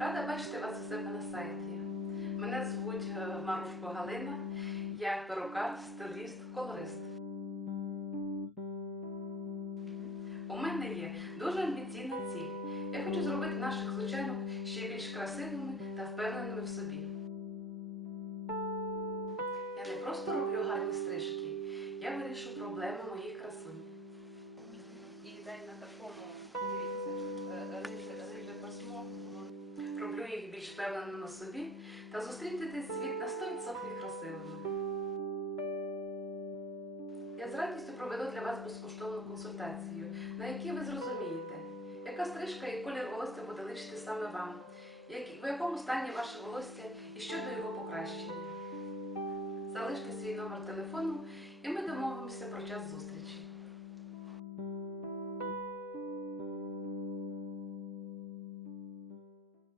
Рада бачити вас у себе на сайті. Мене звуть е, Марушко Галина, я перукар, стиліст, колорист. У мене є дуже амбіційна ціль. Я хочу зробити наших звичайок ще більш красивими та впевненими в собі. Я не просто роблю гарні стрижки, я вирішу проблеми моїх красунь. І дай на такому, їх більш впевненими в собі та зустріти світ на 100% красивими. Я з радістю проведу для вас безкоштовну консультацію, на якій ви зрозумієте, яка стрижка і колір волосся буде личити саме вам, в якому стані ваше волосся і щодо його покращення. Залиште свій номер телефону і ми домовимося.